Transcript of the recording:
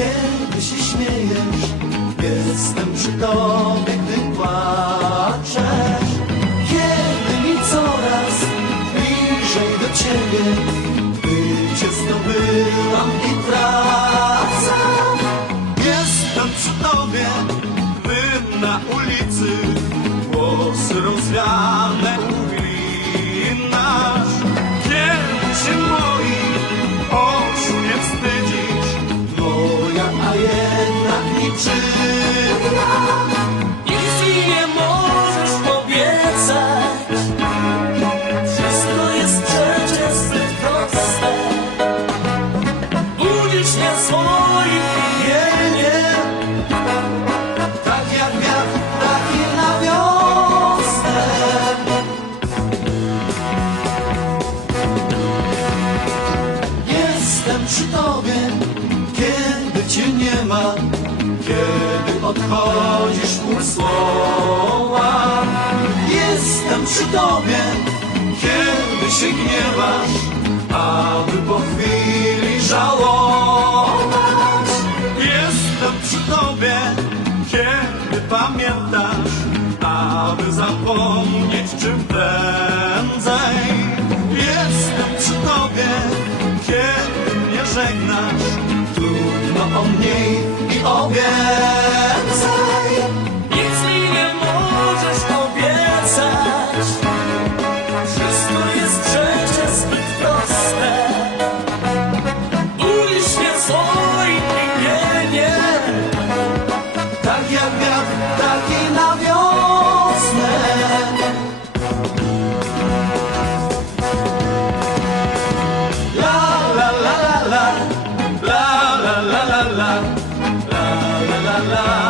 kiedy się śmiejesz. Jestem przy tobie, gdy płaczesz. Kiedy mi coraz bliżej do ciebie, by cię zdobyłam i tracę. Jestem przy tobie, gdy na ulicy głosy rozwiane przy tobie, kiedy cię nie ma, kiedy odchodzisz pół słowa. Jestem przy tobie, kiedy się gniewasz, aby po chwili żałować. Jestem przy tobie, kiedy pamiętasz, aby zapomnieć czym prędzej. żegnasz, trudno o mniej i o wiele. Love.